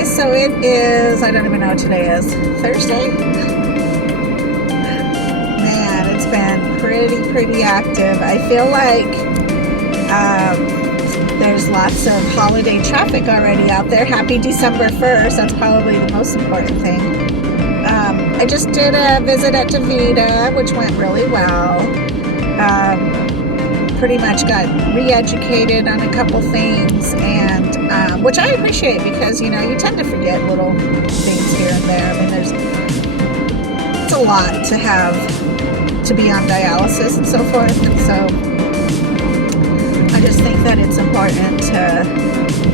guys, so it is, I don't even know what today is, Thursday? Man, it's been pretty active. I feel like there's lots of holiday traffic already out there. Happy December 1st, that's probably the most important thing. I just did a visit at DaVita, which went really well. Pretty much got re-educated on a couple things, and which I appreciate because, you know, you tend to forget little things here and there. I mean, it's a lot to have to be on dialysis and so forth, and so I just think that it's important to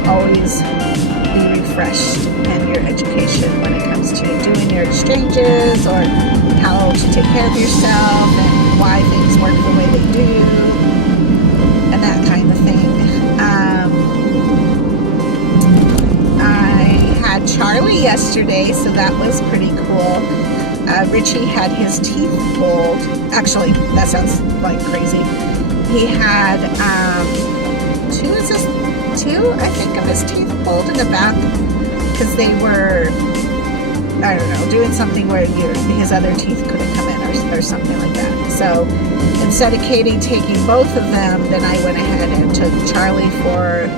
always be refreshed in your education when it comes to doing your exchanges or how to take care of yourself and why things work the way they do and that kind of thing. I had Charlie yesterday, so that was pretty cool. Richie had his teeth pulled. Actually, that sounds like crazy. He had two, I think, of his teeth pulled in the back because they were, I don't know, doing something where his other teeth couldn't come in or something like that. So instead of Katie taking both of them, then I went ahead and took Charlie for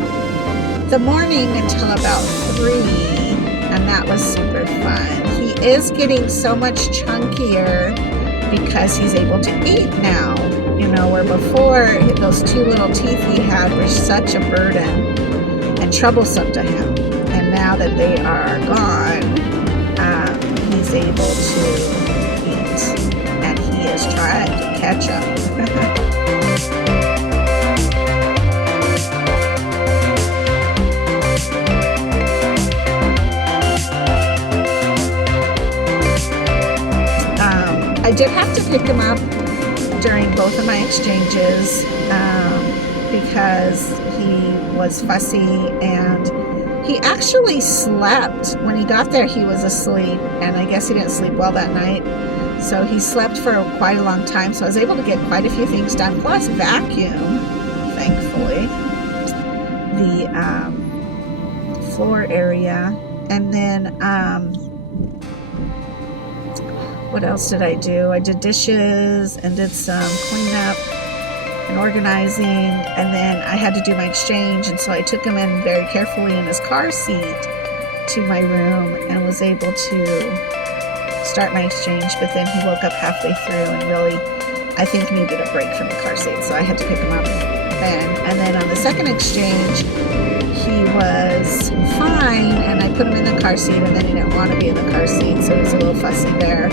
the morning until about 3, and that was super fun. He is getting so much chunkier because he's able to eat now. You know, where before those 2 little teeth he had were such a burden and troublesome to him. And now that they are gone, he's able to eat, and he is trying to catch up. I did have to pick him up during both of my exchanges because he was fussy, and he actually slept. When he got there, he was asleep, and I guess he didn't sleep well that night, so he slept for quite a long time, so I was able to get quite a few things done, plus vacuum, thankfully, the floor area. And then what else did I do? I did dishes and did some cleanup and organizing, and then I had to do my exchange, and so I took him in very carefully in his car seat to my room and was able to start my exchange, but then he woke up halfway through and really, I think, needed a break from the car seat, so I had to pick him up then. And then on the second exchange, he was fine, and I put him in the car seat, and then he didn't want to be in the car seat, so he was a little fussy there.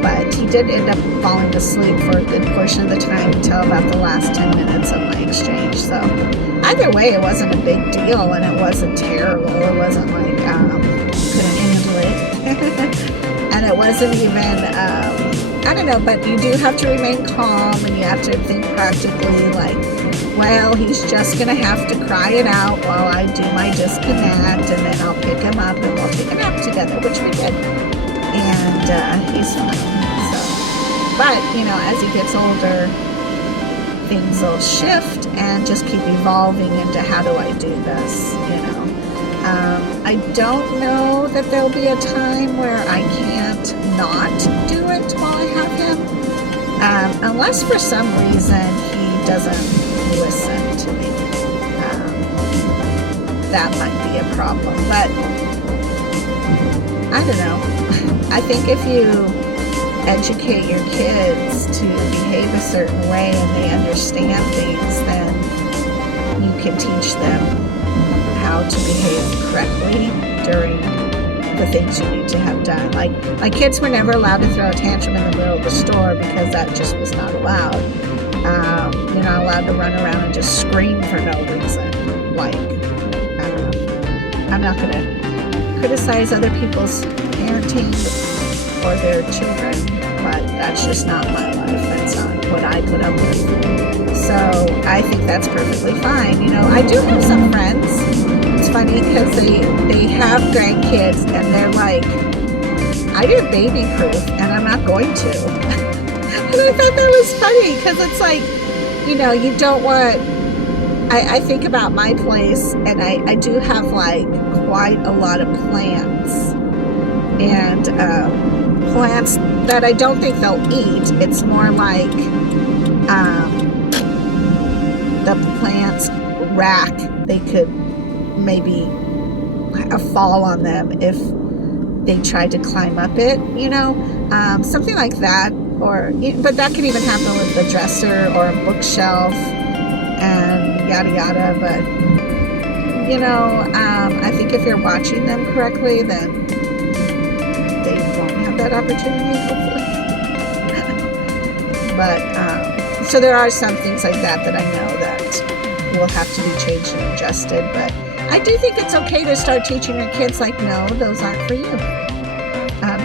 But he did end up falling asleep for a good portion of the time until about the last 10 minutes of my exchange. So either way, it wasn't a big deal, and it wasn't terrible. It wasn't like couldn't handle it. And it wasn't even, I don't know, but you do have to remain calm, and you have to think practically, like, well, he's just going to have to cry it out while I do my disconnect, and then I'll pick him up and we'll take a nap together, which we did. And he's fine. So, but, you know, as he gets older, things will shift and just keep evolving into how do I do this, you know. I don't know that there'll be a time where I can't not do it while I have him, unless for some reason he doesn't listen to me. That might be a problem, but I don't know. I think if you educate your kids to behave a certain way and they understand things, then you can teach them how to behave correctly during the things you need to have done. Like, my kids were never allowed to throw a tantrum in the middle of the store because that just was not allowed. You're not allowed to run around and just scream for no reason. Like, I don't know. I'm not going to criticize other people's parenting or their children, but that's just not my life. That's not what I put up with. So I think that's perfectly fine. You know, I do have some friends. It's funny because they have grandkids and they're like, I did baby proof and I'm not going to. And I thought that was funny because it's like, you know, you don't want I think about my place, and I do have like quite a lot of plants, and plants that I don't think they'll eat. It's more like the plants rack. They could maybe fall on them if they tried to climb up it, something like that. But that can even happen with the dresser or a bookshelf and yada yada. But I think if you're watching them correctly, then they won't have that opportunity, hopefully. But so there are some things like that I know that will have to be changed and adjusted. But I do think it's okay to start teaching your kids, like, no, those aren't for you.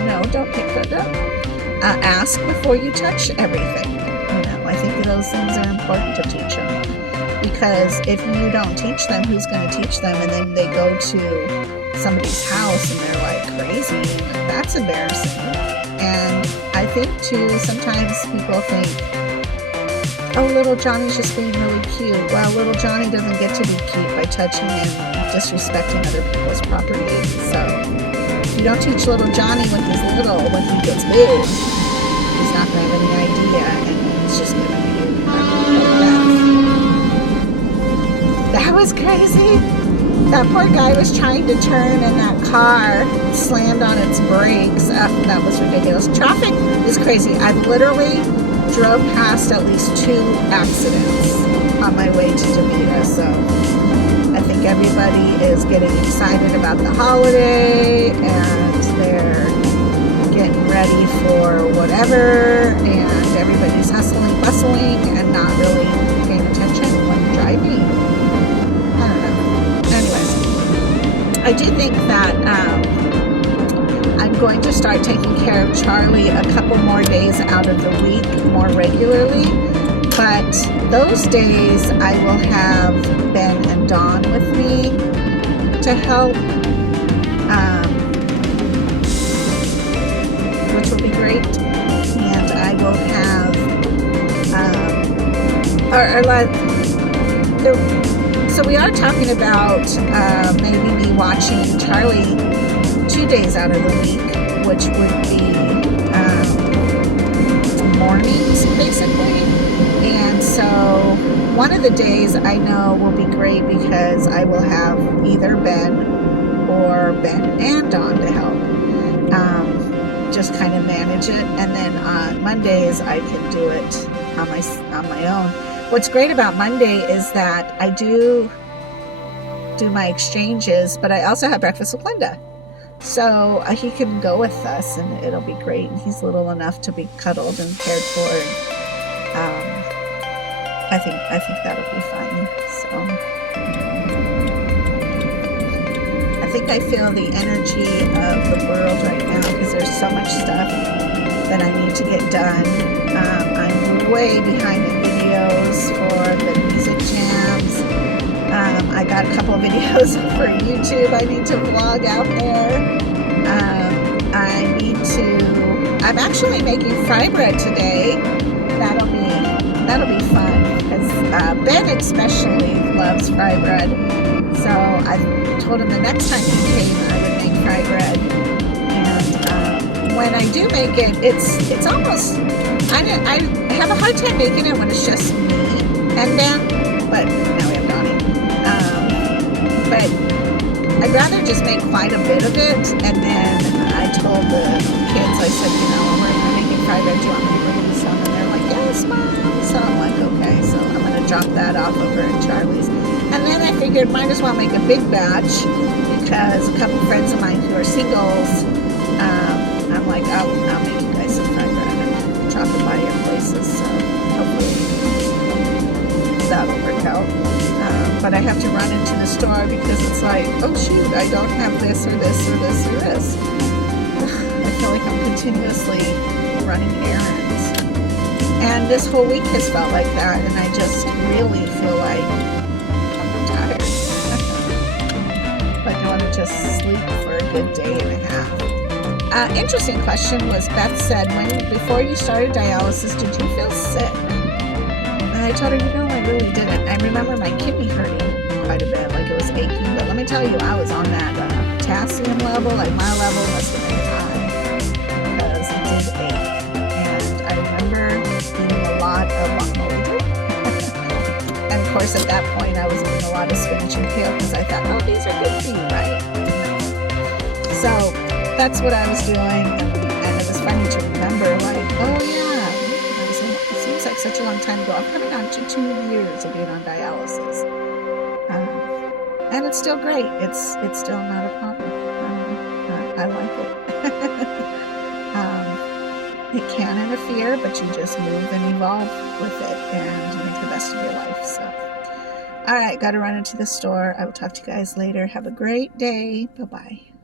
No, don't pick that up. Ask before you touch everything. I think those things are important to teach them. Because if you don't teach them, who's going to teach them? And then they go to somebody's house and they're like crazy. That's embarrassing. And I think too, sometimes people think, oh, little Johnny's just being really cute. Well, little Johnny doesn't get to be cute by touching and disrespecting other people's property. So if you don't teach little Johnny when he's little, when he gets big, he's not going to have any idea, and he's just going to be that was crazy. That poor guy was trying to turn and that car slammed on its brakes. That was ridiculous. Traffic is crazy. I literally drove past at least 2 accidents on my way to Davita. So I think everybody is getting excited about the holiday and they're getting ready for whatever, and everybody's hustling, bustling, and not really paying attention when driving. I do think that I'm going to start taking care of Charlie a couple more days out of the week more regularly. But those days I will have Ben and Dawn with me to help, which will be great. And I will have, so we are talking about maybe me watching Charlie 2 days out of the week, which would be mornings, basically. And so one of the days I know will be great because I will have either Ben or Ben and Dawn to help. Just kind of manage it. And then on Mondays, I can do it on my own. What's great about Monday is that I do my exchanges, but I also have breakfast with Linda. So he can go with us and it'll be great. And he's little enough to be cuddled and cared for. And, I think that'll be fine. So I think I feel the energy of the world right now because there's so much stuff that I need to get done. I'm way behind in videos for the music jams. I got a couple of videos for YouTube I need to vlog out there. I'm actually making fry bread today. That'll be fun because Ben especially loves fry bread. So I told him the next time he came I would make fry bread. And when I do make it, it's almost I have a hard time making it when it's just me and Ben. But now we have Donnie. But I'd rather just make quite a bit of it, and then I told the kids, I said, we're making fry bread, do you want me to bring you some? And they're like, yes, Mom. So I'm like, okay, so I'm going to drop that off over at Charlie's. And then I figured might as well make a big batch because a couple friends of mine who are singles, I'm like, I'll make you guys some fry bread and drop it by your places. So hopefully that'll work out. But I have to run into the store because it's like, oh shoot, I don't have this or this or this or this. I feel like I'm continuously running errands. And this whole week has felt like that, and I just really feel like I'm tired. Like I want to just sleep for a good day and a half. Interesting question was, Beth said, before you started dialysis, did you feel sick? I told her, I really didn't. I remember my kidney hurting quite a bit, like it was aching. But let me tell you, I was on that potassium level, like my level must have been high because it did ache. And I remember eating a lot of guacamole. And of course, at that point, I was eating a lot of spinach and kale because I thought, oh, these are good for you, right? So that's what I was doing. And it was funny to remember, like, oh yeah, it seems like such a long time ago. I'm coming on to 2 years of being on dialysis. And it's still great. It's still not a problem. I like it. It can interfere, but you just move and evolve with it, and you make the best of your life. So, all right, got to run into the store. I will talk to you guys later. Have a great day. Bye-bye.